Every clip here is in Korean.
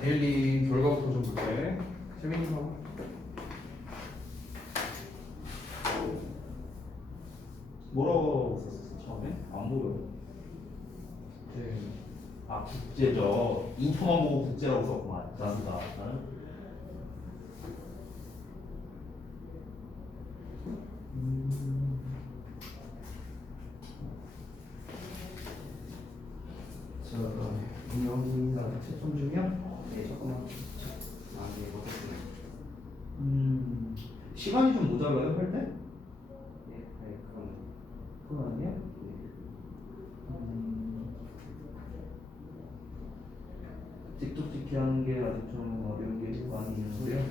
데일리 결과부터 좀 볼게. 재민이 봐봐. 뭐라고 썼었어 처음에? 안 보여. 아 국제죠. 인터만 보고 국제라고 썼구만. 나스다. 자, 인형이나 채점 중이야? 네, 잠깐만. 네, 보겠습니다. 시간이 좀 모자라요 할 때? 네, 그럼. 그건 아니야? 찍찍찍히 하는 게 아직 좀 어려운 게 많이 있는데요.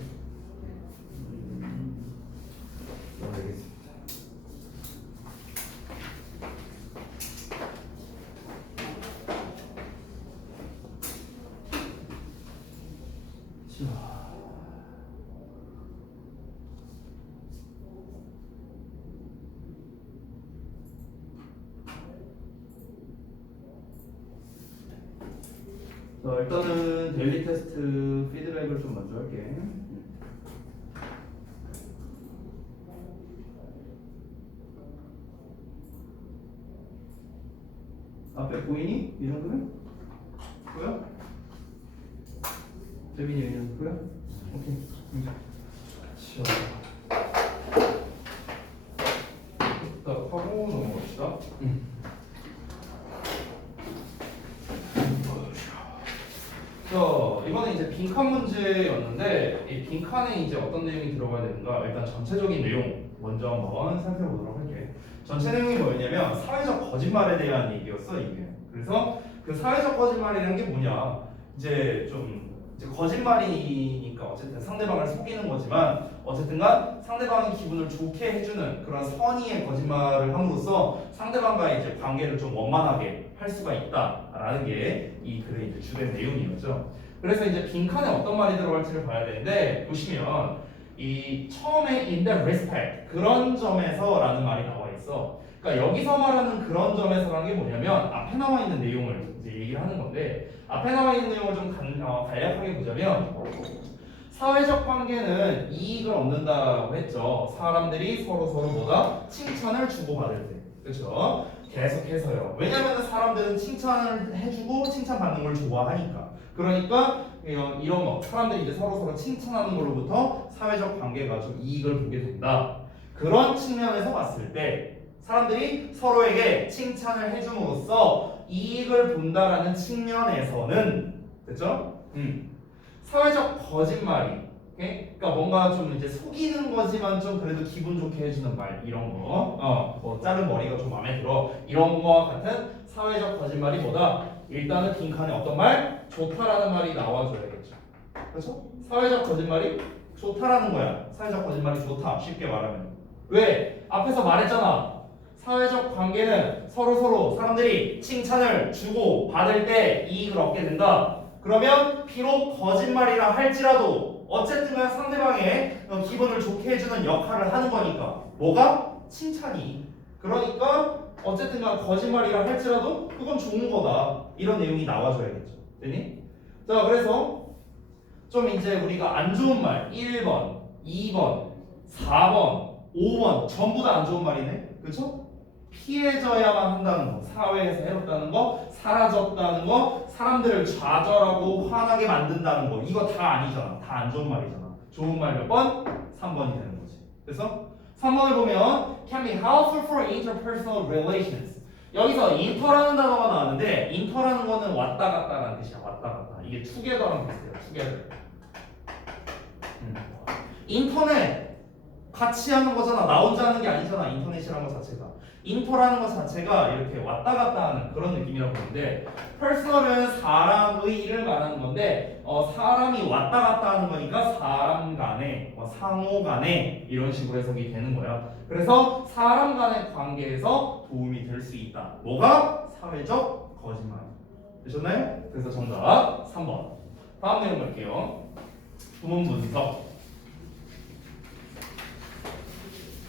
알겠습니다. 자, 일단은 데일리 테스트 피드백을 좀 먼저 할게. 앞에 보이니? 이 정도면? 보여? 재민이 이 정도 보여? 오케이. 자, 일단 하고 넘어갑시다. 자, 이번에 이제 빈칸 문제였는데 이 빈칸에 이제 어떤 내용이 들어가야 되는가? 일단 전체적인 내용 먼저 한번 살펴보도록 할게. 전체 내용이 뭐였냐면 사회적 거짓말에 대한 얘기였어 이게. 그래서 그 사회적 거짓말이라는 게 뭐냐? 이제 좀 이제 거짓말이니까 어쨌든 상대방을 속이는 거지만 어쨌든간 상대방의 기분을 좋게 해주는 그런 선의의 거짓말을 함으로써 상대방과의 이제 관계를 좀 원만하게 할 수가 있다라는 게 이 글의 이제 주된 내용이었죠. 그래서 이제 빈칸에 어떤 말이 들어갈지를 봐야 되는데 보시면 이 처음에 in the respect 그런 점에서라는 말이 나와 있어. 그러니까 여기서 말하는 그런 점에서라는 게 뭐냐면 앞에 나와 있는 내용을 이제 얘기를 하는 건데 앞에 나와 있는 내용을 좀 간략하게 보자면 사회적 관계는 이익을 얻는다고 했죠. 사람들이 서로 뭐다 칭찬을 주고받을 때, 그렇죠? 계속해서요. 왜냐하면 사람들은 칭찬을 해주고 칭찬받는 걸 좋아하니까. 그러니까 이런 거 사람들이 이제 서로 칭찬하는 걸로부터 사회적 관계가 좀 이익을 보게 된다. 그런 측면에서 봤을 때 사람들이 서로에게 칭찬을 해줌으로써 이익을 본다라는 측면에서는 그렇죠? 사회적 거짓말이 그러니까 뭔가 좀 이제 속이는 거지만 좀 그래도 기분 좋게 해주는 말 이런 거 뭐 자른 머리가 좀 마음에 들어 이런 거와 같은 사회적 거짓말이 뭐다? 일단은 빈칸에 어떤 말? 좋다라는 말이 나와줘야겠죠. 그렇죠? 사회적 거짓말이 좋다라는 거야. 사회적 거짓말이 좋다. 쉽게 말하면. 왜? 앞에서 말했잖아. 사회적 관계는 서로 사람들이 칭찬을 주고 받을 때 이익을 얻게 된다. 그러면 비록 거짓말이라 할지라도 어쨌든 간 상대방의 기분을 좋게 해주는 역할을 하는 거니까 뭐가? 칭찬이. 그러니까 어쨌든 간 거짓말이라 할지라도 그건 좋은 거다. 이런 내용이 나와줘야겠죠. 되니? 자, 그래서 좀 이제 우리가 안 좋은 말 1번, 2번, 4번, 5번 전부 다 안 좋은 말이네. 그렇죠? 피해져야만 한다는 거, 사회에서 해롭다는 거, 사라졌다는 거, 사람들을 좌절하고 화나게 만든다는 거, 이거 다 아니잖아. 다 안 좋은 말이잖아. 좋은 말 몇 번? 3번이 되는 거지. 그래서 3번을 보면 can be helpful for interpersonal relations. 여기서 inter라는 단어가 나왔는데 inter라는 거는 왔다 갔다라는 뜻이야. 왔다 갔다. 이게 together랑 비슷해요. together. 인터넷 같이 하는 거잖아. 나 혼자 하는 게 아니잖아. 인터넷이라는 것 자체가. 인터라는 것 자체가 이렇게 왔다 갔다 하는 그런 느낌이라고 보는데 퍼스널은 사람의 일을 말하는 건데 사람이 왔다 갔다 하는 거니까 사람 간에 상호 간에 이런 식으로 해석이 되는 거야. 그래서 사람 간의 관계에서 도움이 될 수 있다. 뭐가? 사회적 거짓말. 되셨나요? 그래서 정답 3번. 다음 내용 볼게요. 부문 분석.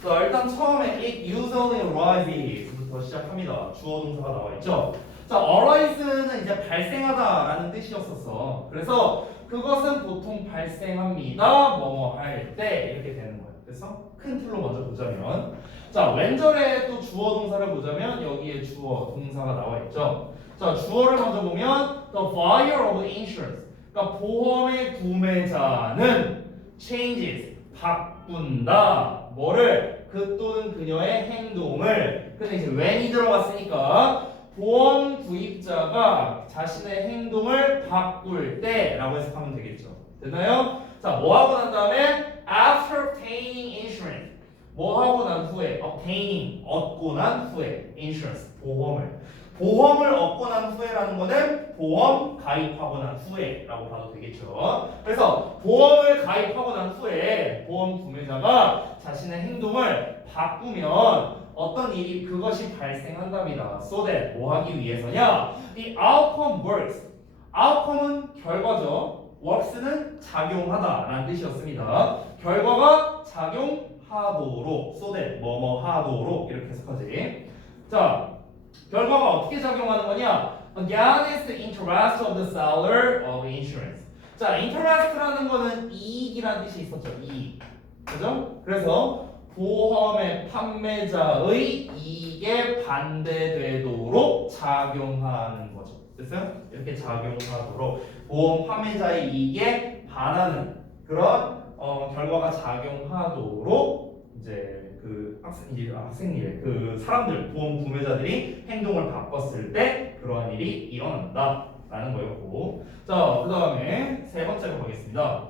자, 일단 처음에 it usually arises 부터 시작합니다. 주어 동사가 나와 있죠. 자, arise는 이제 발생하다라는 뜻이었었어. 그래서 그것은 보통 발생합니다. 뭐뭐 할 때 이렇게 되는 거예요. 그래서 큰 틀로 먼저 보자면, 자, 왼절에 또 주어 동사를 보자면 여기에 주어 동사가 나와 있죠. 자, 주어를 먼저 보면 the buyer of insurance. 그러니까 보험의 구매자는 changes 바꾼다. 뭐를? 그 또는 그녀의 행동을. 근데 이제 when이 들어갔으니까 보험 구입자가 자신의 행동을 바꿀 때라고 해석하면 되겠죠. 됐나요? 자, 뭐 하고 난 다음에 after obtaining insurance. 뭐 하고 난 후에 obtaining 얻고 난 후에 insurance 보험을 얻고 난 후에라는 거는 보험 가입하고 난 후에라고 봐도 되겠죠. 그래서 보험을 가입하고 난 후에 보험 구매자가 자신의 행동을 바꾸면 어떤 일이 그것이 발생한답니다. So that 뭐 하기 위해서냐? The outcome works. outcome은 결과죠. works는 작용하다라는 뜻이었습니다. 결과가 작용하도록 so that 뭐뭐 하도록 이렇게 해석하지. 자, 결과가 어떻게 작용하는 거냐? Against the interest of the seller of insurance. 자, interest라는 거는 이익이라는 뜻이 있었죠. 이익. 그죠? 그래서 보험의 판매자의 이익에 반대되도록 작용하는 거죠. 됐어요? 이렇게 작용하도록 보험 판매자의 이익에 반하는 그런 결과가 작용하도록 이제 그 학생일 그 사람들 보험 구매자들이 행동을 바꿨을 때 그러한 일이 일어난다라는 거였고, 자, 그 다음에 세 번째로 가겠습니다.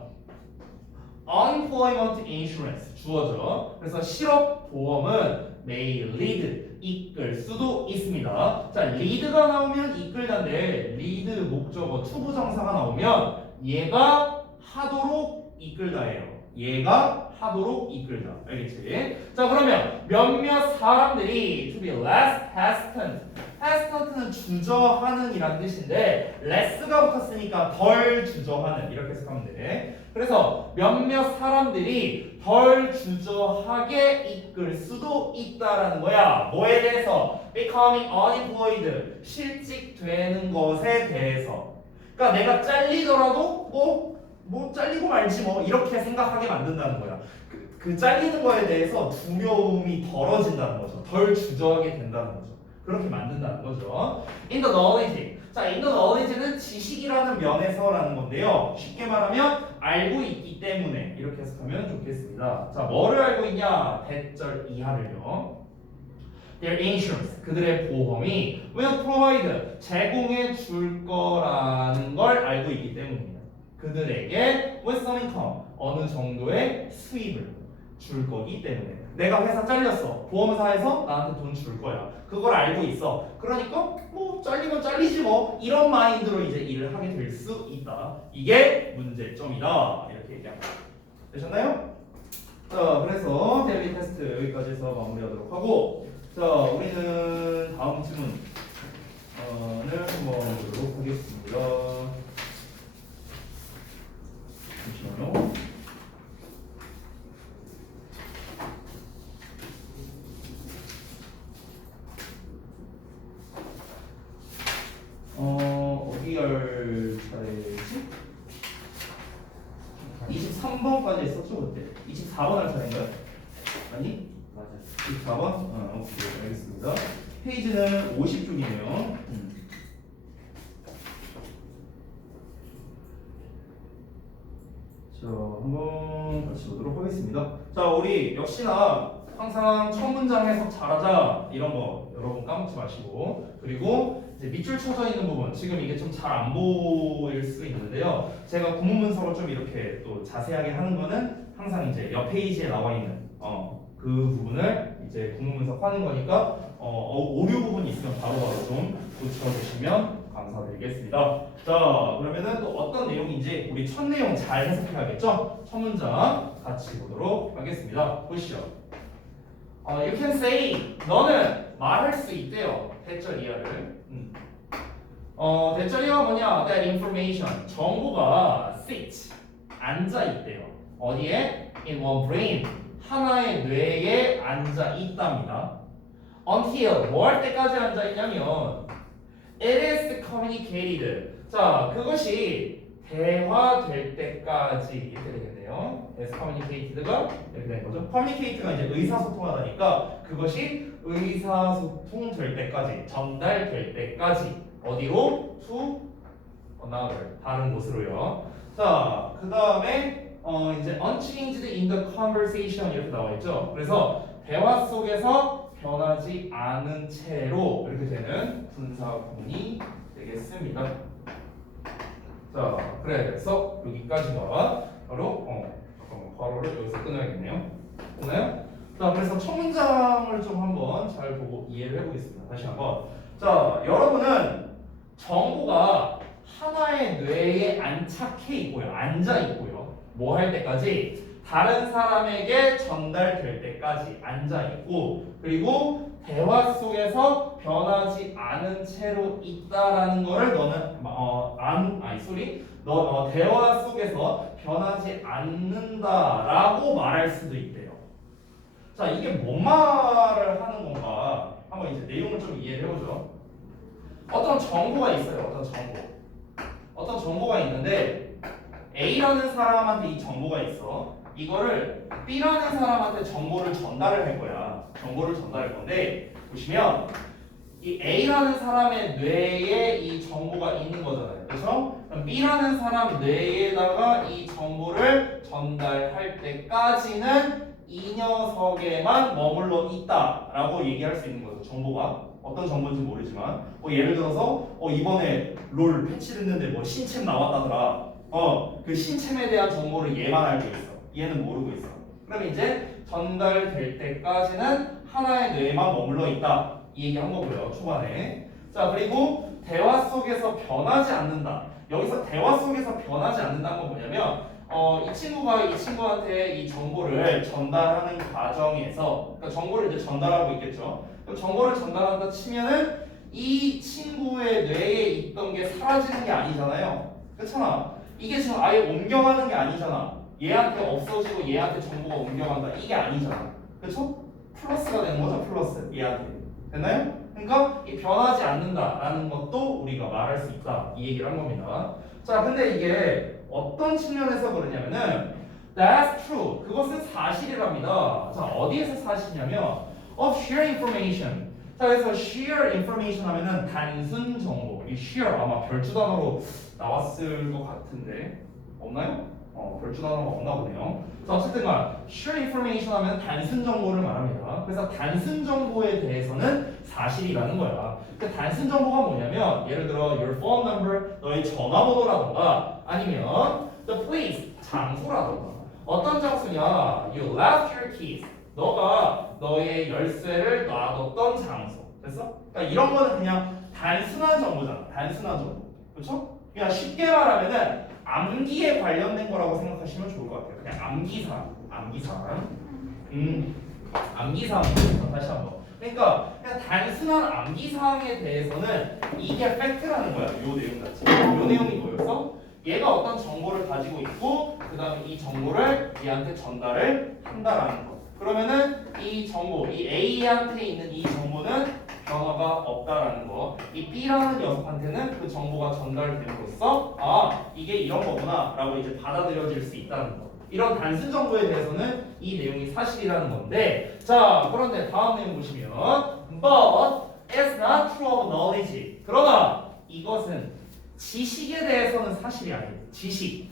Unemployment insurance 주어죠. 그래서 실업 보험은 may lead 이끌 수도 있습니다. 자, lead가 나오면 이끌다인데 lead 목적어 투부정사가 나오면 얘가 하도록 이끌다예요. 얘가 하도록 이끌다. 알겠지? 자, 그러면 몇몇 사람들이 to be less hesitant. hesitant는 주저하는 이란 뜻인데 less가 붙었으니까 덜 주저하는 이렇게 해석하면 돼. 그래서 몇몇 사람들이 덜 주저하게 이끌 수도 있다라는 거야. 뭐에 대해서? becoming unemployed. 실직되는 것에 대해서. 그러니까 내가 잘리더라도 뭐 잘리고 말지 뭐 이렇게 생각하게 만든다는 거야. 그 잘리는 거에 대해서 두려움이 덜어진다는 거죠. 덜 주저하게 된다는 거죠. 그렇게 만든다는 거죠. In the knowledge. 자, in the knowledge는 지식이라는 면에서라는 건데요. 쉽게 말하면 알고 있기 때문에 이렇게 해석하면 좋겠습니다. 자, 뭐를 알고 있냐? 대절 이하를요. Their insurance, 그들의 보험이 will provide, 제공해 줄 거라는 걸 알고 있기 때문입니다. 그들에게 with some income, 어느 정도의 수입을 줄 거기 때문에. 내가 회사 잘렸어. 보험사에서 나한테 돈 줄 거야. 그걸 알고 있어. 그러니까 뭐 잘리면 잘리지 뭐 이런 마인드로 이제 일을 하게 될 수 있다. 이게 문제점이다. 이렇게 얘기합니다. 되셨나요? 자, 그래서 데일리 테스트 여기까지 해서 마무리하도록 하고, 자, 우리는 다음 질문을 한번 보도록 하겠습니다. 잠시만요. 어디 할 차례지? 23번까지 했었죠 그때? 24번 할 차례인가요? 아니? 맞아요. 24번? 오케이, 알겠습니다. 페이지는 50쪽이네요. 자, 한번 같이 보도록 하겠습니다. 자, 우리 역시나 항상 첫 문장 해석 잘하자 이런 거 여러분 까먹지 마시고, 그리고 이제 밑줄 쳐져 있는 부분 지금 이게 좀 잘 안 보일 수 있는데요. 제가 구문 문서로 좀 이렇게 또 자세하게 하는 거는 항상 이제 옆 페이지에 나와 있는 그 부분을 이제 구문 분석하는 거니까 오류 부분이 있으면 바로바로 좀 고쳐주시면 감사드리겠습니다. 자, 그러면은 또 어떤 내용인지 우리 첫 내용 잘 해석해야겠죠? 첫 문장 같이 보도록 하겠습니다. 보시죠. You can say, 너는 말할 수 있대요. 대절 이하를. 대절 이하가 뭐냐? That information, 정보가 sit, 앉아 있대요. 어디에? In one brain, 하나의 뇌에 앉아 있답니다. Until, 뭐 할 때까지 앉아 있냐면 it is communicated. 자, 그것이 대화될 때까지 이렇게 되겠네요. as communicated가 이렇게 된 거죠. communicate가 이제 의사소통하다니까 그것이 의사소통 될 때까지, 전달될 때까지 어디로? to another, 다른 곳으로요. 자, 그 다음에 이제 unchanged in the conversation 이렇게 나와 있죠. 그래서 대화 속에서 변하지 않은 채로 이렇게 되는 분사구문이 되겠습니다. 자, 그래서 여기까지가 바로 잠깐만 괄호를 여기서 끊어야겠네요. 됐나요? 자, 그래서 첫 문장을 좀 한번 잘 보고 이해를 해보겠습니다. 다시 한번. 자, 여러분은 정보가 하나의 뇌에 안착해 있고요, 앉아 있고요. 뭐 할 때까지? 다른 사람에게 전달될 때까지 앉아 있고, 그리고 대화 속에서 변하지 않은 채로 있다라는 거를 너는 대화 속에서 변하지 않는다라고 말할 수도 있대요. 자, 이게 뭔 말을 하는 건가? 한번 이제 내용을 좀 이해를 해보죠. 어떤 정보가 있어요. 어떤 정보가 있는데 A라는 사람한테 이 정보가 있어. 이거를 B라는 사람한테 정보를 전달을 할 거야. 정보를 전달할 건데 보시면 이 A라는 사람의 뇌에 이 정보가 있는 거잖아요. 그렇죠? 그럼 B라는 사람 뇌에다가 이 정보를 전달할 때까지는 이 녀석에만 머물러 있다라고 얘기할 수 있는 거죠. 정보가 어떤 정보인지 모르지만 예를 들어서 이번에 롤 패치됐는데 뭐 신챔 나왔다더라. 그 신챔에 대한 정보를 얘만 알고 있어. 얘는 모르고 있어. 그럼 이제 전달될 때까지는 하나의 뇌에만 머물러 있다. 이 얘기 한 거고요. 초반에. 자, 그리고 대화 속에서 변하지 않는다. 여기서 대화 속에서 변하지 않는다는 건 뭐냐면 이 친구가 이 친구한테 이 정보를 전달하는 과정에서 그러니까 정보를 이제 전달하고 있겠죠. 그럼 정보를 전달한다 치면은 이 친구의 뇌에 있던 게 사라지는 게 아니잖아요. 그렇잖아. 이게 지금 아예 옮겨가는 게 아니잖아. 얘한테 없어지고 얘한테 정보가 옮겨간다. 이게 아니잖아. 그렇죠? 플러스가 되는 거죠. 플러스. 얘한테. 됐나요? 그러니까 이 변하지 않는다라는 것도 우리가 말할 수 있다. 이 얘기를 한 겁니다. 자, 근데 이게 어떤 측면에서 그러냐면은 that's true. 그것은 사실이랍니다. 자, 어디에서 사실이냐면 of sheer information. 자, 그래서 sheer information 하면은 단순 정보. 이 sheer 아마 별주 단어로 나왔을 것 같은데 없나요? 별주 단어가 없나 보네요. 자, 어쨌든간 sheer information 하면 단순 정보를 말합니다. 그래서 단순 정보에 대해서는 사실이라는 거야. 그 단순 정보가 뭐냐면 예를 들어 your phone number, 너의 전화번호라던가 아니면 the place, 장소라던가 어떤 장소냐? You left your keys. 너가 너의 열쇠를 놔뒀던 장소. 됐어? 그러니까 이런 거는 그냥 단순한 정보잖아. 단순한 정보. 그렇죠? 그냥 쉽게 말하면은 암기에 관련된 거라고 생각하시면 좋을 것 같아요. 그냥 암기사항. 암기사항. 다시 한번. 그러니까 그냥 단순한 암기사항에 대해서는 이게 팩트라는 거야. 요 내용 자체. 요 내용이 뭐여서 얘가 어떤 정보를 가지고 있고 그 다음에 이 정보를 얘한테 전달을 한다라는 거. 그러면은 이 정보, 이 A한테 있는 이 정보는 변화가 없다라는 거. 이 B라는 녀석한테는 그 정보가 전달됨으로써 이게 이런 거구나 라고 이제 받아들여질 수 있다는 거. 이런 단순 정보에 대해서는 이 내용이 사실이라는 건데 자, 그런데 다음 내용 보시면 but it's not true of knowledge. 그러나 이것은 지식에 대해서는 사실이 아니에요. 지식.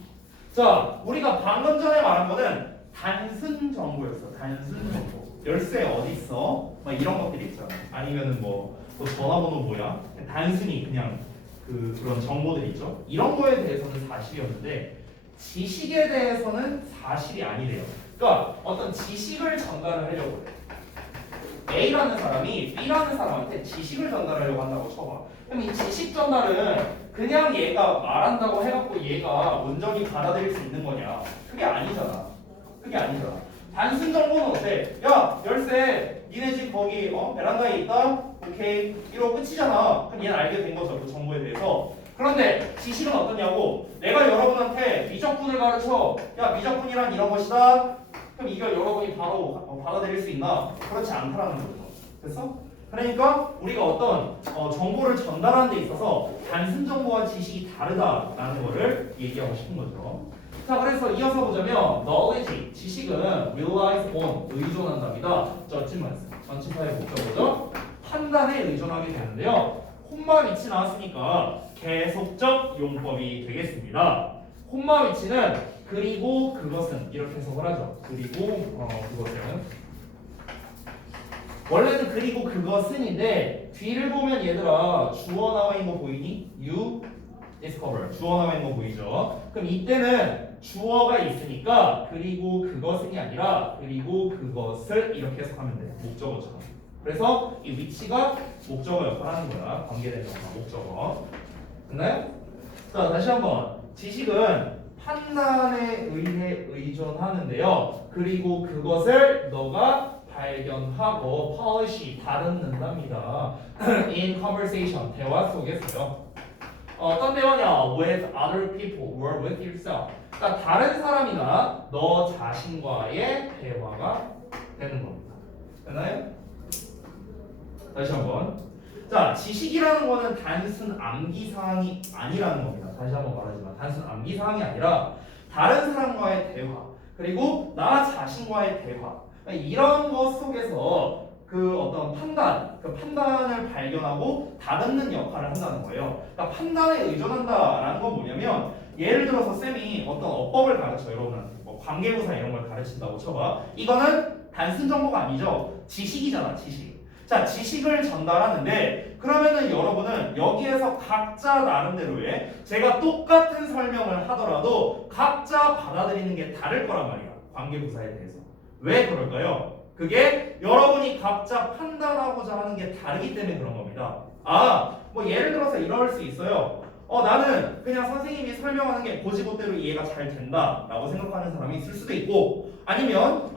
자, 우리가 방금 전에 말한 거는 단순 정보였어. 단순 정보. 열쇠 어디 있어? 막 이런 것들이 있잖아. 아니면은 뭐 전화번호 뭐야? 단순히 그냥 그런 정보들 있죠. 이런 거에 대해서는 사실이었는데 지식에 대해서는 사실이 아니래요. 그러니까 어떤 지식을 전달을 하려고 해. A라는 사람이 B라는 사람한테 지식을 전달하려고 한다고 쳐봐. 그럼 이 지식 전달은 그냥 얘가 말한다고 해갖고 얘가 온전히 받아들일 수 있는 거냐? 그게 아니잖아. 단순 정보는 어때? 야, 열쇠 니네 집 거기 베란다에 있다? 오케이. 이러고 끝이잖아. 그럼 얘는 알게 된 거죠. 그 정보에 대해서. 그런데 지식은 어떠냐고? 내가 여러분한테 미적분을 가르쳐. 야, 미적분이란 이런 것이다. 그럼 이걸 여러분이 바로 받아들일 수 있나? 그렇지 않다라는 거죠. 됐어? 그러니까 우리가 어떤 정보를 전달하는 데 있어서 단순 정보와 지식이 다르다라는 거를 얘기하고 싶은 거죠. 자, 그래서 이어서 보자면 knowledge, 지식은 relies on, 의존한답니다. judgment, 전치사의 목적어죠. 판단에 의존하게 되는데요. 콤마 위치 나왔으니까 계속적 용법이 되겠습니다. 콤마 위치는 그리고 그것은 이렇게 해석을 하죠. 그리고 그것은 원래는 그리고 그것은인데 뒤를 보면 얘들아 주어 나와 있는 거 보이니? You discover 주어 나와 있는 거 보이죠? 그럼 이때는 주어가 있으니까 그리고 그것은이 아니라 그리고 그것을 이렇게 해석하면 돼요. 목적어처럼. 그래서 이 위치가 목적어 역할을 하는 거야. 관계된 역할, 목적어. 됐나요? 자, 다시 한번. 지식은 판단에 의해 의존하는데요. 그리고 그것을 너가 발견하고 polish 다듬는답니다. in conversation 대화 속에서요. 어떤 대화냐? with other people or with yourself. 그러니까 다른 사람이나 너 자신과의 대화가 되는 겁니다. 됐나요? 다시 한번. 자, 지식이라는 거는 단순 암기 사항이 아니라는 겁니다. 다시 한번 말하지만 단순 암기 사항이 아니라 다른 사람과의 대화 그리고 나 자신과의 대화 이런 것 속에서 그 어떤 판단, 그 판단을 발견하고 다듬는 역할을 한다는 거예요. 그러니까 판단에 의존한다라는 건 뭐냐면 예를 들어서 쌤이 어떤 어법을 가르쳐 여러분한테 뭐 관계부사 이런 걸 가르친다고 쳐봐. 이거는 단순 정보가 아니죠. 지식이잖아, 지식. 자, 지식을 전달하는데 그러면은 여러분은 여기에서 각자 나름대로의 제가 똑같은 설명을 하더라도 각자 받아들이는 게 다를 거란 말이야. 관계부사에 대해서. 왜 그럴까요? 그게 여러분이 각자 판단하고자 하는 게 다르기 때문에 그런 겁니다. 뭐 예를 들어서 이럴 수 있어요. 나는 그냥 선생님이 설명하는 게 고지고대로 이해가 잘 된다라고 생각하는 사람이 있을 수도 있고 아니면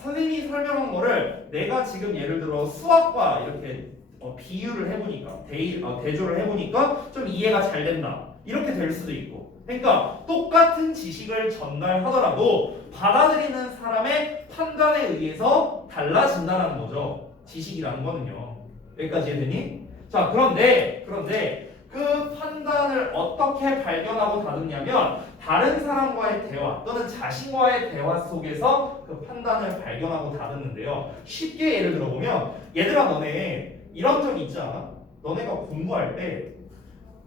선생님이 설명한 거를 내가 지금 예를 들어 수학과 이렇게 비유를 해보니까 대조를 해보니까 좀 이해가 잘 된다 이렇게 될 수도 있고 그러니까 똑같은 지식을 전달하더라도 받아들이는 사람의 판단에 의해서 달라진다는 거죠. 지식이라는 거는요. 여기까지 이해되니? 자, 그런데 그 판단을 어떻게 발견하고 다듬냐면 다른 사람과의 대화 또는 자신과의 대화 속에서 그 판단을 발견하고 다듬는데요. 쉽게 예를 들어보면 얘들아 너네 이런 적 있지 않아? 너네가 공부할 때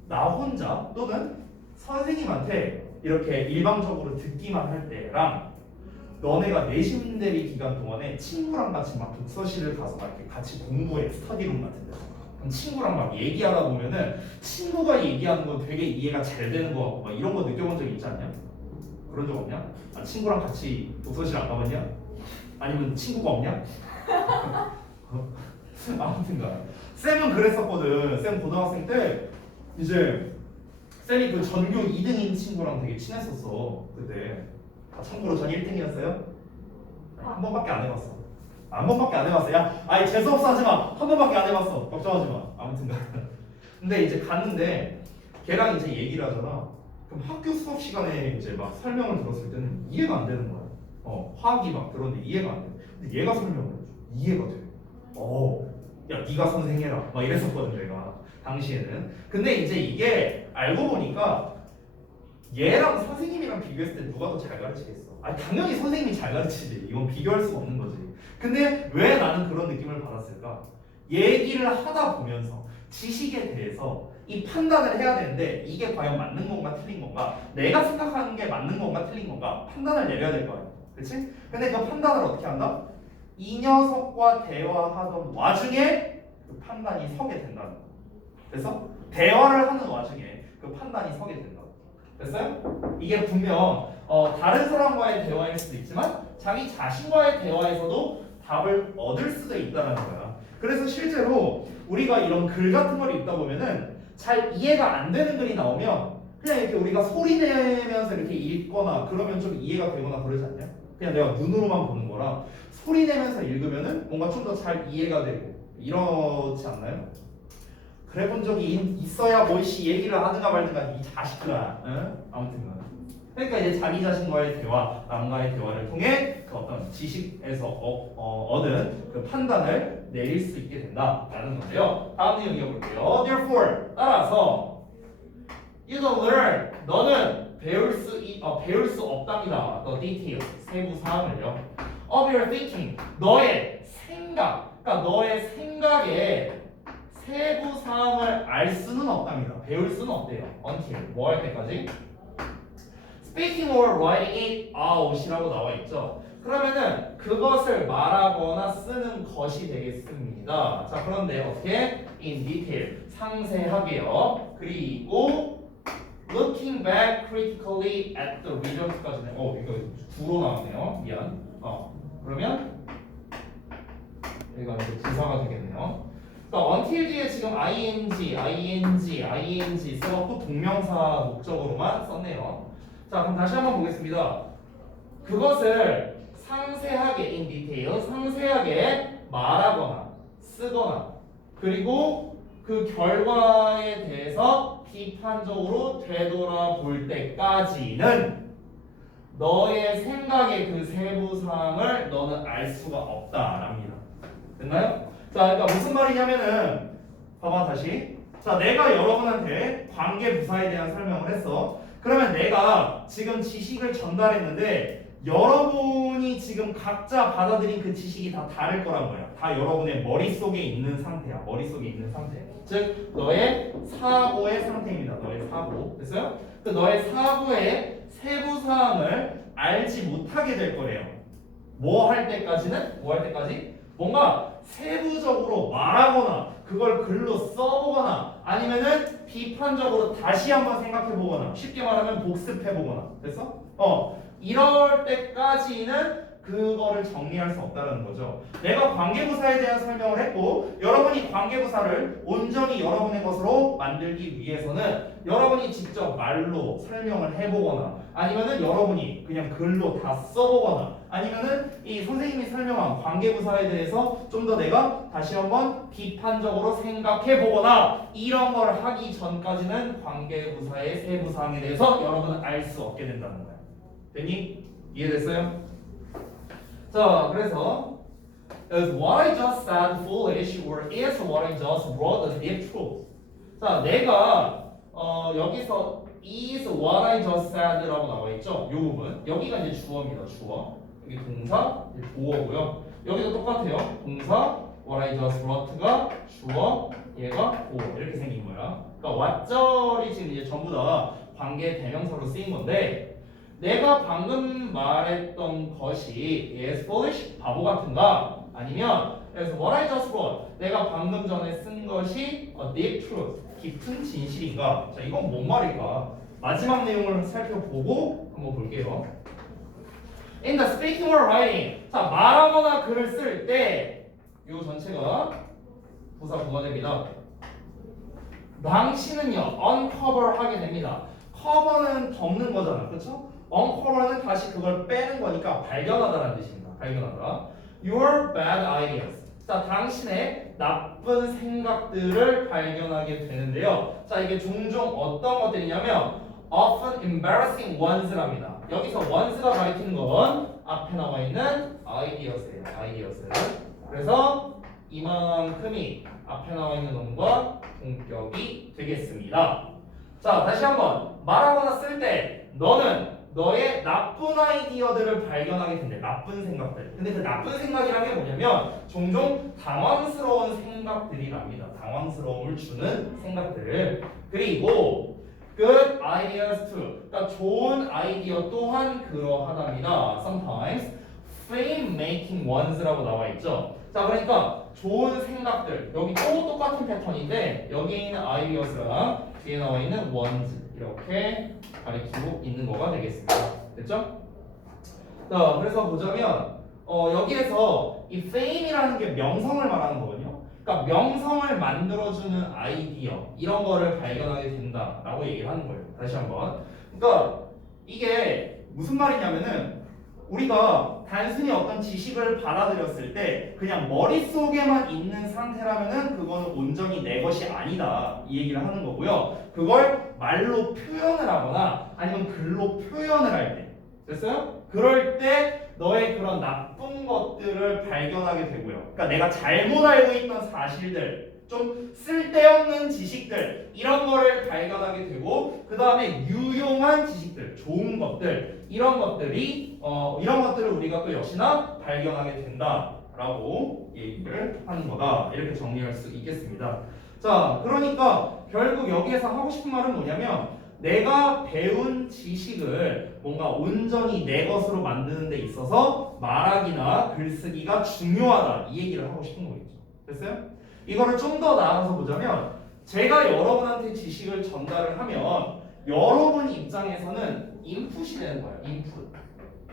나 혼자 또는 선생님한테 이렇게 일방적으로 듣기만 할 때랑 너네가 내신 대비 기간 동안에 친구랑 같이 막 독서실을 가서 막 이렇게 같이 공부해 스터디룸 같은 데서 그럼 친구랑 막 얘기하다 보면은 친구가 얘기하는 건 되게 이해가 잘 되는 거 같고 막 이런 거 느껴본 적 있지 않냐? 그런 적 없냐? 친구랑 같이 독서실 안 가봤냐? 아니면 친구가 없냐? 아무튼가 쌤은 그랬었거든. 쌤 고등학생 때 이제 쌤이 그 전교 2등인 친구랑 되게 친했었어 그때. 참고로 전 1등이었어요. 한 번밖에 안 해봤어. 한 번밖에 안 해봤어. 야, 아니 재수없어 하지마. 한 번밖에 안 해봤어. 걱정하지마. 아무튼가. 근데 이제 갔는데 걔랑 이제 얘기를 하잖아. 그럼 학교 수업 시간에 이제 막 설명을 들었을 때는 이해가 안 되는 거야. 화학이 막 들었는데 이해가 안 돼. 근데 얘가 설명을 해줘. 이해가 돼. 야, 네가 선생해라. 막 이랬었거든 내가 당시에는. 근데 이제 이게 알고 보니까 얘랑 선생님이랑 비교했을 때 누가 더 잘 가르치겠어? 당연히 선생님이 잘 가르치지. 이건 비교할 수가 없는 거지. 근데 왜 나는 그런 느낌을 받았을까? 얘기를 하다 보면서 지식에 대해서 이 판단을 해야 되는데 이게 과연 맞는 건가 틀린 건가? 내가 생각하는 게 맞는 건가 틀린 건가? 판단을 내려야 될 거야. 그렇지? 근데 그 판단을 어떻게 한다? 이 녀석과 대화하던 와중에 그 판단이 서게 된다는 거야. 그래서 대화를 하는 와중에 그 판단이 서게 된다. 됐어요? 이게 분명 다른 사람과의 대화일 수도 있지만 자기 자신과의 대화에서도 답을 얻을 수도 있다는 거야. 그래서 실제로 우리가 이런 글 같은 걸 읽다 보면은 잘 이해가 안 되는 글이 나오면 그냥 이렇게 우리가 소리 내면서 이렇게 읽거나 그러면 좀 이해가 되거나 그러지 않냐? 그냥 내가 눈으로만 보는 거라 소리 내면서 읽으면은 뭔가 좀 더 잘 이해가 되고 이러지 않나요? 그래 본 적이 있어야 뭐시 얘기를 하든가 말든가 이 자식들아. 응? 아무튼 그러니까 이제 자기 자신과의 대화, 남과의 대화를 통해 그 어떤 지식에서 얻은 그 판단을 내릴 수 있게 된다라는 건데요. 다음 내용 이어볼게요. Therefore, 따라서 you don't learn, 너는 배울 수 없답니다. The details, 세부 사항을요. Of your thinking, 너의 생각, 그러니까 너의 생각의 세부 사항을 알 수는 없답니다. 배울 수는 없대요. Until, 뭐 할 때까지? Speaking or writing it out이라고 나와 있죠. 그러면은 그것을 말하거나 쓰는 것이 되겠습니다. 자, 그런데 어떻게? In detail, 상세하게요. 그리고 looking back critically at the results까지는 이거 구로 나왔네요. 미안. 그러면 여기가 이제 부사가 되겠네요. 그러니까 until 뒤에 지금 ing 써갖고 동명사 목적으로만 썼네요. 자, 그럼 다시 한번 보겠습니다. 그것을 상세하게 in detail, 상세하게 말하거나 쓰거나 그리고 그 결과에 대해서 비판적으로 되돌아볼 때까지는 너의 생각의 그 세부 사항을 너는 알 수가 없다랍니다. 됐나요? 자, 그러니까 무슨 말이냐면은 봐봐 다시. 자, 내가 여러분한테 관계 부사에 대한 설명을 했어. 그러면 내가 지금 지식을 전달했는데 여러분이 지금 각자 받아들인 그 지식이 다 다를 거란 거야. 다 여러분의 머릿속에 있는 상태야. 머릿속에 있는 상태. 즉 너의 사고의 상태입니다. 너의 사고. 됐어요? 그 너의 사고의 세부 사항을 알지 못하게 될 거래요. 뭐 할 때까지는? 뭐 할 때까지? 뭔가 세부적으로 말하거나 그걸 글로 써보거나 아니면은 비판적으로 다시 한번 생각해보거나 쉽게 말하면 복습해보거나 됐어? 이럴 때까지는 그거를 정리할 수 없다는 거죠. 내가 관계부사에 대한 설명을 했고 여러분이 관계부사를 온전히 여러분의 것으로 만들기 위해서는 여러분이 직접 말로 설명을 해보거나 아니면은 여러분이 그냥 글로 다 써보거나 아니면은 이 선생님이 설명한 관계부사에 대해서 좀 더 내가 다시 한번 비판적으로 생각해보거나 이런 걸 하기 전까지는 관계부사의 세부사항에 대해서 여러분은 알 수 없게 된다는 거야. 됐니? 이해됐어요? 자, 그래서 is what I just said foolish or is what I just wrote the deep truth? 자, 내가 여기서 is what I just said라고 나와 있죠. 이 부분 여기가 이제 주어입니다. 주어. 여기 동사, 보어고요. 여기도 똑같아요. 동사 what I just wrote가 주어, 얘가 보어 이렇게 생긴 거야. 그러니까 what절이 지금 이제 전부 다 관계 대명사로 쓰인 건데. 내가 방금 말했던 것이 is foolish 바보 같은가 아니면 그래서 what I just wrote 내가 방금 전에 쓴 것이 a deep truth 깊은 진실인가? 자, 이건 뭔 말일까? 마지막 내용을 살펴보고 한번 볼게요. In the speaking or writing 자, 말하거나 글을 쓸 때 이 전체가 부사 부가됩니다. 당신은요 uncover 하게 됩니다. cover는 덮는 거잖아, 그렇죠? uncover는 다시 그걸 빼는 거니까 발견하다라는 뜻입니다. 발견하다. Your bad ideas. 자, 당신의 나쁜 생각들을 발견하게 되는데요. 자, 이게 종종 어떤 것들이냐면 often embarrassing ones랍니다. 여기서 ones가 가리키는 건 앞에 나와 있는 ideas예요. ideas. 그래서 이만큼이 앞에 나와 있는 놈과 동격이 되겠습니다. 자, 다시 한번 말하거나 쓸 때 너는 너의 나쁜 아이디어들을 발견하게 된대. 나쁜 생각들. 근데 그 나쁜 생각이란 게 뭐냐면 종종 당황스러운 생각들이랍니다. 당황스러움을 주는 생각들. 그리고 good ideas too. 그러니까 좋은 아이디어 또한 그러하답니다. Sometimes fame making ones라고 나와 있죠. 자, 그러니까 좋은 생각들. 여기 또 똑같은 패턴인데 여기 있는 ideas랑 뒤에 나와 있는 ones 이렇게 가리키고 있는 거가 되겠습니다. 됐죠? 자, 그래서 보자면 여기에서 이 fame이라는 게 명성을 말하는 거거든요. 그러니까 명성을 만들어주는 아이디어 이런 거를 발견하게 된다라고 얘기를 하는 거예요. 다시 한번. 그러니까 이게 무슨 말이냐면은 우리가 단순히 어떤 지식을 받아들였을 때 그냥 머릿속에만 있는 상태라면은 그거는 온전히 내 것이 아니다 이 얘기를 하는 거고요. 그걸 말로 표현을 하거나 아니면 글로 표현을 할 때 됐어요? 그럴 때 너의 그런 나쁜 것들을 발견하게 되고요. 그러니까 내가 잘못 알고 있던 사실들, 좀 쓸데없는 지식들 이런 거를 발견하게 되고 그 다음에 유용한 지식들, 좋은 것들 이런 것들을 우리가 또 역시나 발견하게 된다라고 얘기를 하는 거다. 이렇게 정리할 수 있겠습니다. 자, 그러니까 결국 여기에서 하고 싶은 말은 뭐냐면 내가 배운 지식을 뭔가 온전히 내 것으로 만드는 데 있어서 말하기나 글쓰기가 중요하다 이 얘기를 하고 싶은 거겠죠. 됐어요? 이거를 좀 더 나아가서 보자면 제가 여러분한테 지식을 전달을 하면 여러분 입장에서는 인풋이 되는 거예요.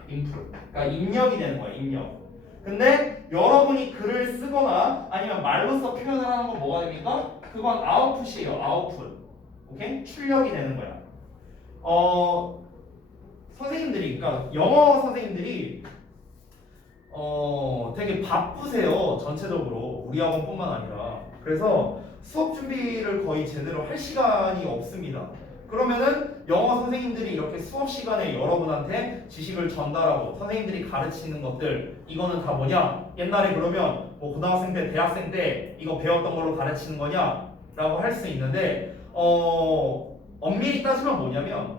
인풋. 그러니까 입력이 되는 거예요. 입력. 근데 여러분이 글을 쓰거나 아니면 말로써 표현을 하는 건 뭐가 됩니까? 그건 아웃풋이에요. 아웃풋. 오케이? 출력이 되는 거야. 선생님들이, 그러니까 영어 선생님들이 되게 바쁘세요. 전체적으로 우리 학원뿐만 아니라. 그래서 수업 준비를 거의 제대로 할 시간이 없습니다. 그러면은 영어 선생님들이 이렇게 수업 시간에 여러분한테 지식을 전달하고 선생님들이 가르치는 것들 이거는 다 뭐냐? 옛날에 그러면 뭐 고등학생 때, 대학생 때 이거 배웠던 걸로 가르치는 거냐라고 할 수 있는데 엄밀히 따지면 뭐냐면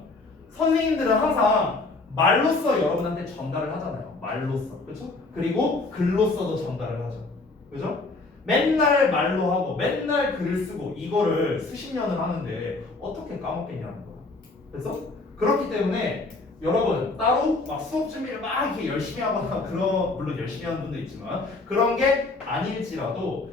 선생님들은 항상 말로써 여러분한테 전달을 하잖아요. 말로써. 그렇죠? 그리고 글로써도 전달을 하죠. 그죠? 맨날 말로 하고 맨날 글을 쓰고 이거를 수십 년을 하는데 어떻게 까먹겠냐는 거야. 그래서 그렇기 때문에 여러분 따로 막 수업 준비를 막 이렇게 열심히 하거나 그런 물론 열심히 하는 분도 있지만 그런 게 아닐지라도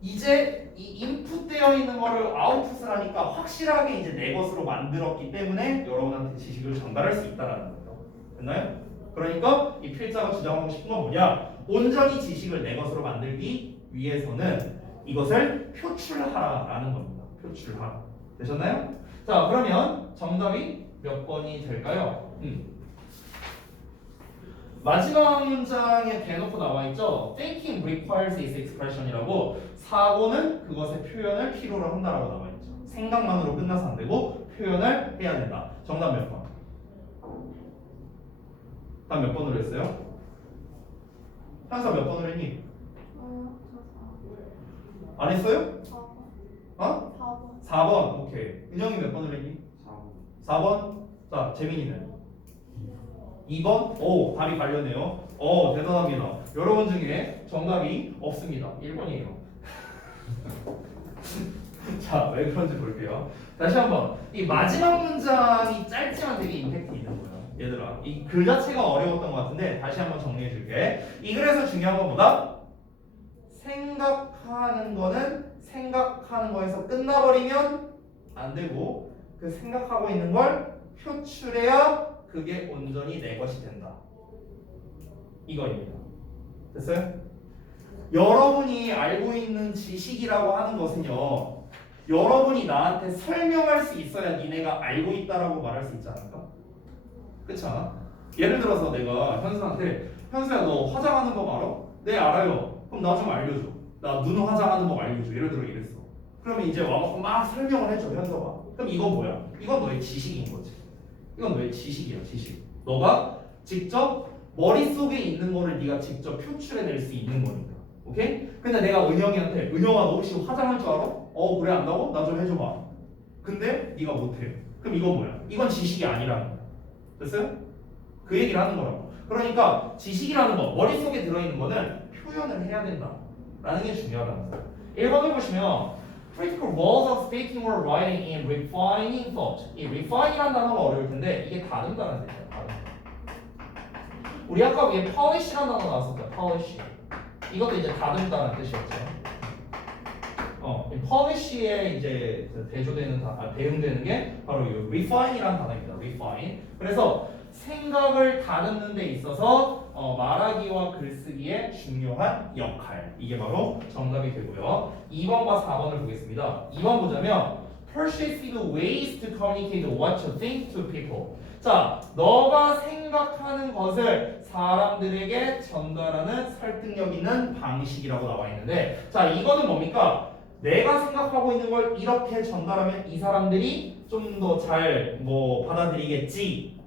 이제 이 인풋되어 있는 거를 아웃풋을 하니까 확실하게 이제 내 것으로 만들었기 때문에 여러분한테 지식을 전달할 수 있다라는 거죠. 됐나요? 그러니까 이 필자가 주장하고 싶은 건 뭐냐? 온전히 지식을 내 것으로 만들기 위해서는 이것을 표출하라라는 겁니다. 표출하라. 되셨나요? 자, 그러면 정답이 몇 번이 될까요? 마지막 문장에 대놓고 나와 있죠. Thinking requires this expression이라고 사고는 그것의 표현을 필요로 한다라고 나와 있죠. 생각만으로 끝나서 안 되고 표현을 해야 된다. 정답 몇 번? 답 몇 번으로 했어요? 현서 몇 번으로 했니? 안 했어요? 4번. 4번. 오케이. 은영이 몇 번으로 했니? 4번. 자, 재민이는? 2번? 오, 답이 갈렸네요. 대단합니다. 여러분 중에 정답이 없습니다. 1번이에요. 자, 왜 그런지 볼게요. 다시 한번. 이 마지막 문장이 짧지만 되게 임팩트 있는 거예요. 얘들아, 이 글 자체가 어려웠던 것 같은데 다시 한번 정리해 줄게. 이 글에서 중요한 건 뭐다? 생각하는 거는 생각하는 거에서 끝나버리면 안 되고 그 생각하고 있는 걸 표출해야 그게 온전히 내 것이 된다. 이거입니다. 됐어요? 여러분이 알고 있는 지식이라고 하는 것은요, 여러분이 나한테 설명할 수 있어야 니네가 알고 있다라고 말할 수 있지 않을까? 그렇지 않아? 예를 들어서 내가 현수한테 현수야 너 화장하는 법 알아? 네 알아요. 그럼 나 좀 알려줘. 나 눈 화장하는 법 알려줘. 예를 들어 이랬어. 그러면 이제 와서 막 설명을 해줘 현서가. 그럼 이건 뭐야? 이건 너의 지식인 거지. 이건 너의 지식이야, 지식. 너가 직접 머릿속에 있는 거를 네가 직접 표출해낼 수 있는 거니까. 오케이? 근데 내가 은영이한테 은영아 너 혹시 화장할 줄 알아? 그래 안다고? 나 좀 해줘봐. 근데 네가 못해. 그럼 이건 뭐야? 이건 지식이 아니라는 거야. 됐어요? 그 얘기를 하는 거라고. 그러니까 지식이라는 거, 머릿속에 들어있는 거는 표현을 해야 된다 라는 게 중요하다는 거예요. 1번을 보시면 critical roles of speaking or writing in refining thought. 이 refine이라는 단어가 어려울 텐데 이게 다듬다는 뜻이에요. 다듬다. 우리 아까 위에 polish라는 단어 나왔었죠. polish. 이것도 이제 다듬다는 뜻이었죠. 이 polish에 이제 대응되는 게 바로 이 refine이라는 단어입니다. refine. 그래서 생각을 다듬는 데 있어서 말하기와 글쓰기의 중요한 역할, 이게 바로 정답이 되고요. 2번과 4번을 보겠습니다. 2번 보자면 persuasive ways to communicate what you think to people. 자, 너가 생각하는 것을 사람들에게 전달하는 설득력 있는 방식이라고 나와 있는데, 자, 이거는 뭡니까? 내가 생각하고 있는 걸 이렇게 전달하면 이 사람들이 좀 더 잘 받아들이겠지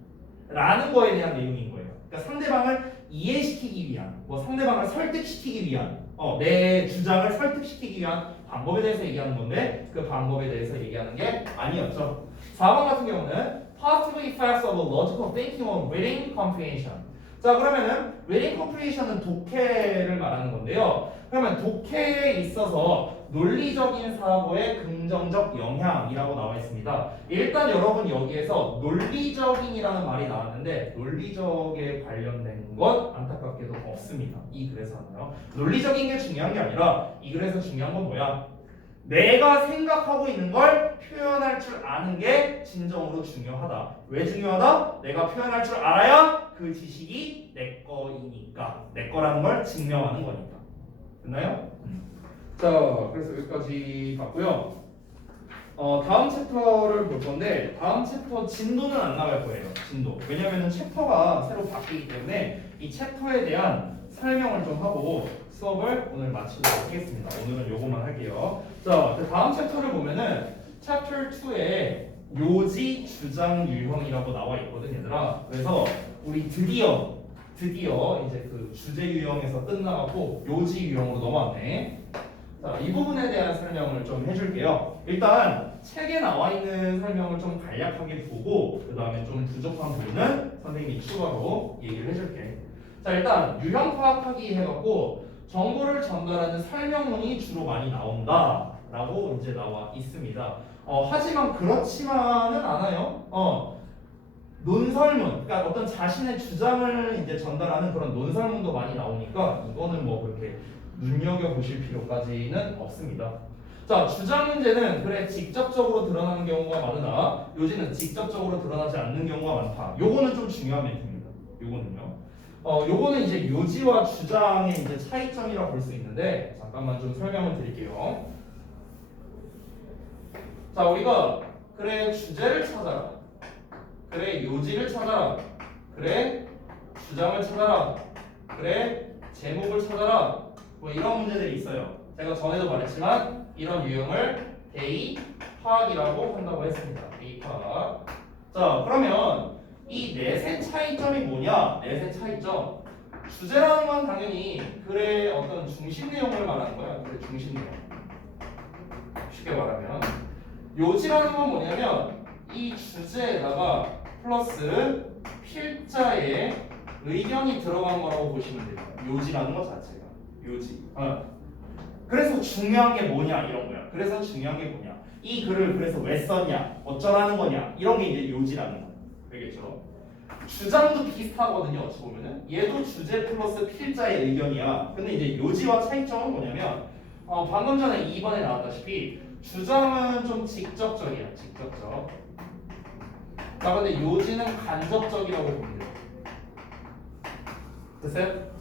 라는 거에 대한 내용인 거예요. 그러니까 상대방을 이해시키기 위한, 상대방을 설득시키기 위한, 내 주장을 설득시키기 위한 방법에 대해서 얘기하는 건데, 그 방법에 대해서 얘기하는 게 아니었죠. 4번 같은 경우는 positive effects of logical thinking on reading comprehension. 자, 그러면은 reading comprehension은 독해를 말하는 건데요. 그러면 독해에 있어서 논리적인 사고의 긍정적 영향이라고 나와 있습니다. 일단 여러분 여기에서 논리적인이라는 말이 나왔는데 논리적에 관련된 것 안타깝게도 없습니다. 이 글에서는요. 논리적인 게 중요한 게 아니라 이 글에서 중요한 건 뭐야? 내가 생각하고 있는 걸 표현할 줄 아는 게 진정으로 중요하다. 왜 중요하다? 내가 표현할 줄 알아야 그 지식이 내 거이니까. 내 거라는 걸 증명하는 거니까. 됐나요? 자, 그래서 여기까지 봤고요. 다음 챕터를 볼 건데 다음 챕터 진도는 안 나갈 거예요. 진도. 왜냐면은 챕터가 새로 바뀌기 때문에 이 챕터에 대한 설명을 좀 하고 수업을 오늘 마치도록 하겠습니다. 오늘은 요것만 할게요. 자, 그 다음 챕터를 보면은 챕터 2에 요지, 주장, 유형이라고 나와 있거든, 얘들아. 그래서 우리 드디어 이제 그 주제 유형에서 끝나갖고 요지 유형으로 넘어왔네. 자, 이 부분에 대한 설명을 좀 해줄게요. 일단 책에 나와 있는 설명을 좀 간략하게 보고 그 다음에 좀 부족한 부분은 선생님이 추가로 얘기를 해줄게. 자, 일단 유형 파악하기 해갖고 정보를 전달하는 설명문이 주로 많이 나온다라고 이제 나와 있습니다. 하지만 그렇지만은 않아요. 논설문, 그러니까 어떤 자신의 주장을 이제 전달하는 그런 논설문도 많이 나오니까 이거는 그렇게 눈여겨 보실 필요까지는 없습니다. 자, 주장 문제는 그래 직접적으로 드러나는 경우가 많으나 요지는 직접적으로 드러나지 않는 경우가 많다. 요거는 좀 중요한 멘트입니다. 요거는요. 요거는 이제 요지와 주장의 이제 차이점이라고 볼 수 있는데 잠깐만 좀 설명을 드릴게요. 자, 우리가 그래 주제를 찾아라. 그래 요지를 찾아라. 그래 주장을 찾아라. 그래 제목을 찾아라. 이런 문제들이 있어요. 제가 전에도 말했지만 이런 유형을 대의 파악이라고 한다고 했습니다. 대의 파악. 자, 그러면 이 넷의 차이점이 뭐냐? 넷의 차이점. 주제라는 건 당연히 글의 어떤 중심 내용을 말하는 거야. 글의 중심 내용. 쉽게 말하면 요지라는 건 뭐냐면 이 주제에다가 플러스 필자의 의견이 들어간 거라고 보시면 돼요. 요지라는 것 자체가. 요지. 그래서 중요한 게 뭐냐 이런 거야. 그래서 중요한 게 뭐냐. 이 글을 그래서 왜 썼냐, 어쩌라는 거냐 이런 게 이제 요지라는 거야. 알겠죠? 주장도 비슷하거든요. 어찌 보면은 얘도 주제 플러스 필자의 의견이야. 근데 이제 요지와 차이점은 뭐냐면 방금 전에 2번에 나왔다시피 주장은 좀 직접적이야. 직접적. 자, 근데 요지는 간접적이라고 보면 돼요. 됐어요?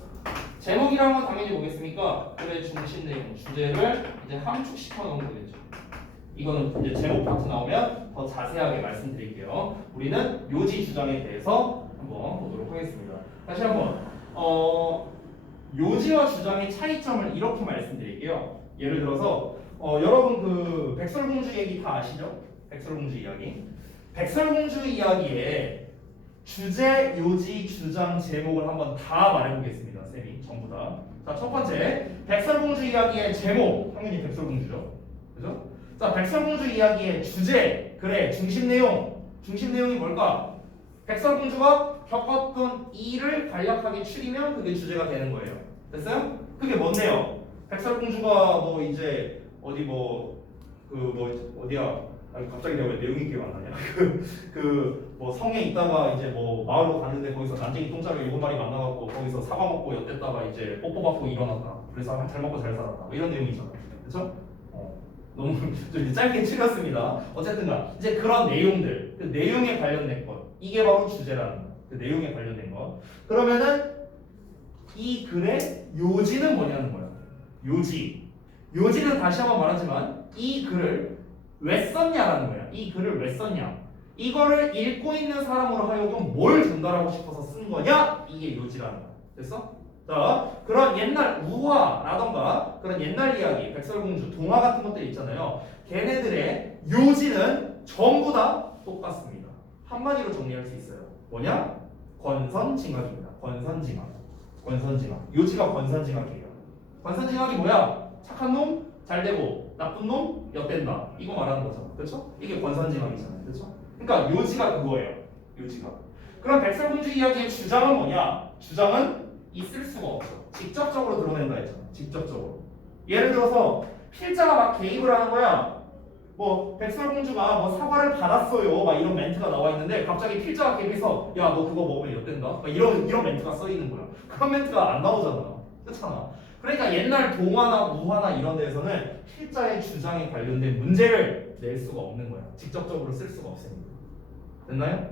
제목이라는 건 당연히 뭐겠습니까? 글의 중심 내용, 주제를 이제 함축시켜 놓은 거겠죠. 이거는 이제 제목 파트 나오면 더 자세하게 말씀드릴게요. 우리는 요지 주장에 대해서 한번 보도록 하겠습니다. 다시 한번 요지와 주장의 차이점을 이렇게 말씀드릴게요. 예를 들어서 여러분 그 백설공주 얘기 다 아시죠? 백설공주 이야기. 백설공주 이야기에 주제, 요지, 주장, 제목을 한번 다 말해보겠습니다. 쌤이 전부 다. 자, 첫 번째 백설공주 이야기의 제목 당연히 백설공주죠. 그죠? 자, 백설공주 이야기의 주제, 그래 중심 내용이 뭘까? 백설공주가 겪었던 일을 간략하게 추리면 그게 주제가 되는 거예요. 됐어요? 그게 뭔데요? 백설공주가 이제 어디 어디야? 아니, 갑자기 내가 왜 내용이 기억 안 나냐? 성에 있다가 이제 마을로 갔는데 거기서 난쟁이 똥자루 7마리 만나갖고 거기서 사과 먹고 엿댔다가 이제 뽀뽀 받고 일어났다. 그래서 잘 먹고 잘 살았다. 이런 내용이잖아요. 그렇죠? 너무 좀 이제 짧게 치렀습니다. 어쨌든가 이제 그런 내용들, 그 내용에 관련된 것, 이게 바로 주제라는 거. 그 내용에 관련된 것. 그러면은 이 글의 요지는 뭐냐는 거야. 요지는 다시 한번 말하지만 이 글을 왜 썼냐라는 거야. 이 글을 왜 썼냐. 이거를 읽고 있는 사람으로 하여금 뭘 전달하고 싶어서 쓴 거냐? 이게 요지라는 거야. 됐어? 자, 그런 옛날 우화라던가 그런 옛날 이야기, 백설공주, 동화 같은 것들 있잖아요. 걔네들의 요지는 전부 다 똑같습니다. 한마디로 정리할 수 있어요. 뭐냐? 권선징악입니다. 권선징악. 권선징악. 요지가 권선징악이에요. 권선징악이 뭐야? 착한 놈 잘 되고 나쁜 놈 엿된다. 이거 말하는 거죠. 그렇죠? 이게 권선징악이잖아요. 그렇죠? 그러니까 요지가 그거예요. 요지가. 그럼 백설공주 이야기의 주장은 뭐냐? 주장은 있을 수가 없어. 직접적으로 드러낸다 했잖아. 직접적으로. 예를 들어서 필자가 막 개입을 하는 거야. 뭐 백설공주가 뭐 사과를 받았어요. 막 이런 멘트가 나와 있는데 갑자기 필자가 개입해서 야 너 그거 먹으면 엿된다. 막 이런 멘트가 써 있는 거야. 그런 멘트가 안 나오잖아. 그렇잖아. 그러니까 옛날 동화나 우화나 이런 데에서는 필자의 주장에 관련된 문제를 낼 수가 없는 거야. 직접적으로 쓸 수가 없으니까. 됐나요?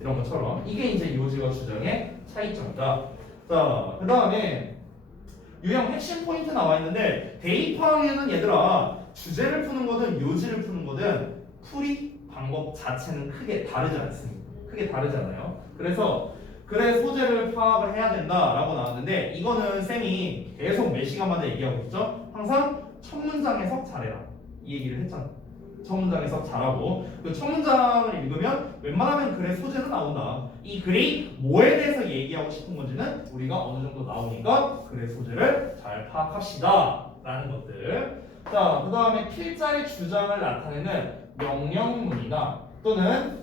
이런 것처럼 이게 이제 요지와 주장의 차이점이다. 자, 그 다음에 유형 핵심 포인트 나와 있는데 대입항에는 얘들아 주제를 푸는 거든 요지를 푸는 거든 풀이 방법 자체는 크게 다르지 않습니다. 크게 다르잖아요. 그래서 글의 소재를 파악을 해야 된다라고 나왔는데 이거는 쌤이 계속 몇 시간마다 얘기하고 있죠. 항상 첫 문장 해석 잘해라 이 얘기를 했잖아. 첫 문장 해석 잘하고 그 첫 문장을 읽으면 웬만하면 글의 소재는 나온다. 이 글이 뭐에 대해서 얘기하고 싶은 건지는 우리가 어느 정도 나오니까 글의 소재를 잘 파악합시다 라는 것들. 자, 그 다음에 필자의 주장을 나타내는 명령문이나 또는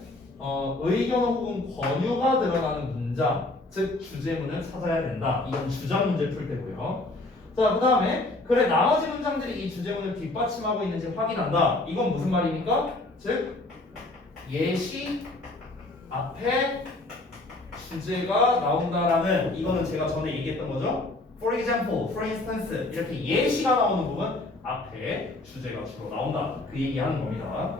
의견 혹은 권유가 드러나는 문장, 즉 주제문을 찾아야 된다. 이건 주장 문제 풀 때고요. 자, 그 다음에 글의 나머지 문장들이 이 주제문을 뒷받침하고 있는지 확인한다. 이건 무슨 말입니까? 즉 예시 앞에 주제가 나온다라는 이거는 제가 전에 얘기했던 거죠. For example, for instance 이렇게 예시가 나오는 부분 앞에 주제가 주로 나온다. 그 얘기하는 겁니다.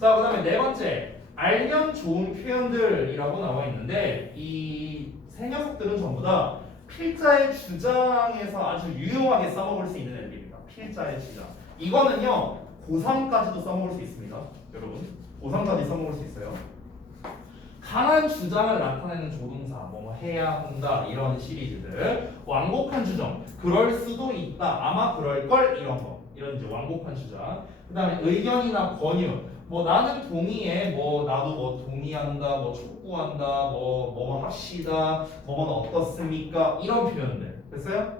자, 그 다음에 네 번째 알면 좋은 표현들이라고 나와 있는데 이 세 녀석들은 전부 다 필자의 주장에서 아주 유용하게 써먹을 수 있는 애들입니다. 필자의 주장. 이거는요 고3까지도 써먹을 수 있습니다. 여러분 고3까지 써먹을 수 있어요. 강한 주장을 나타내는 조동사 뭐 해야 한다 이런 시리즈들. 완곡한 주장 그럴 수도 있다 아마 그럴걸 이런 거 이런 이제 완곡한 주장. 그 다음에 의견이나 권유 뭐 나는 동의해 뭐 나도 뭐 동의한다 뭐 촉구한다 뭐 합시다 뭐는 어떻습니까 이런 표현들 됐어요?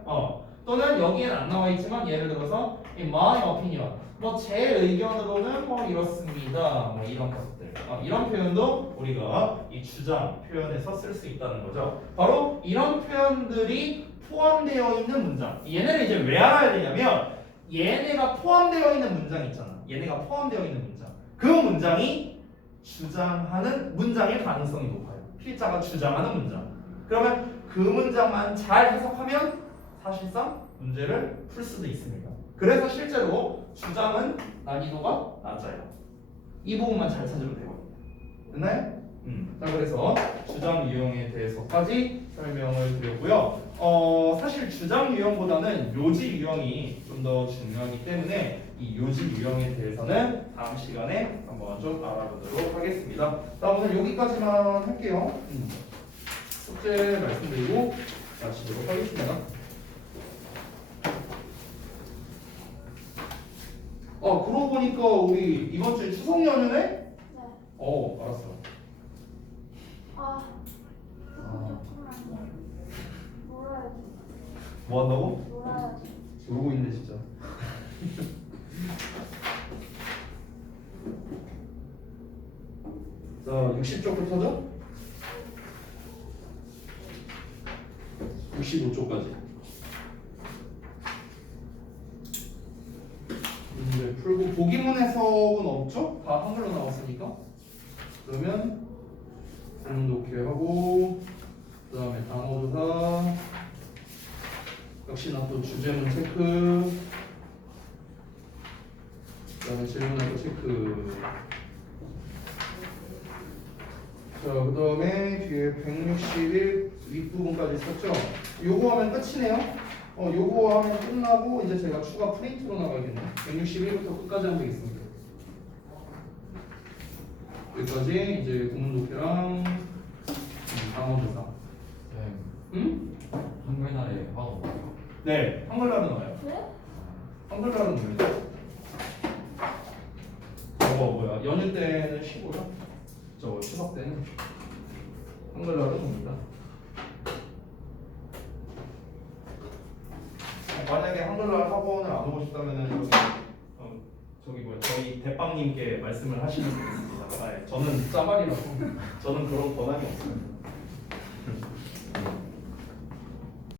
또는 여기엔 안 나와 있지만 예를 들어서 in my opinion 뭐 제 의견으로는 뭐 이렇습니다 뭐 이런 것들 이런 표현도 우리가 이 주장 표현에서 쓸 수 있다는 거죠. 바로 이런 표현들이 포함되어 있는 문장. 얘네를 이제 왜 알아야 되냐면 얘네가 포함되어 있는 문장 있잖아. 얘네가 포함되어 있는 문장. 그 문장이 주장하는 문장일 가능성이 높아요. 필자가 주장하는 문장. 그러면 그 문장만 잘 해석하면 사실상 문제를 풀 수도 있습니다. 그래서 실제로 주장은 난이도가 낮아요. 이 부분만 잘 찾으면 되거든요. 됐나요? 자, 그래서 주장 유형에 대해서까지 설명을 드렸고요. 사실 주장 유형보다는 요지 유형이 좀 더 중요하기 때문에 이 요지 유형에 대해서는 다음 시간에 한번 좀 알아보도록 하겠습니다. 자, 오늘 여기까지만 할게요. 숙제 말씀드리고 마치도록 하겠습니다. 그러고 보니까 우리 이번 주에 추석 연휴네? 네. 알았어. 잠깐만요. 놀아야지. 뭐 한다고? 놀아야지. 놀고 있네 진짜. 자, 60쪽부터죠? 65쪽까지. 풀고 보기문 해석은 없죠? 다 한글로 나왔으니까. 그러면 질문도 오케이 하고 그 다음에 단어조사 역시나 또 주제문 체크 그 다음에 질문할 거 체크. 자, 그 다음에 뒤에 161 윗부분까지 썼죠? 요거 하면 끝이네요. 요거 하면 끝나고 이제 제가 추가 프린트로 나가야겠네. 161부터 끝까지 하면 되겠습니다. 여기까지 이제 구문 독해랑 방어조사. 응? 한글날에 화가 네, 한글날은 와요. 네? 한글날은 뭐예요? 저거 뭐야? 연휴 때는 쉬고요. 저거 추석 때는 한글날은 옵니다. 만약에 한글날 학원을 안 오고 싶다면은 저기 뭐야? 저희 대빵님께 말씀을 하시면 되겠습니다. 아, 예. 저는 짜발이라서 저는 그런 권한이 없습니다.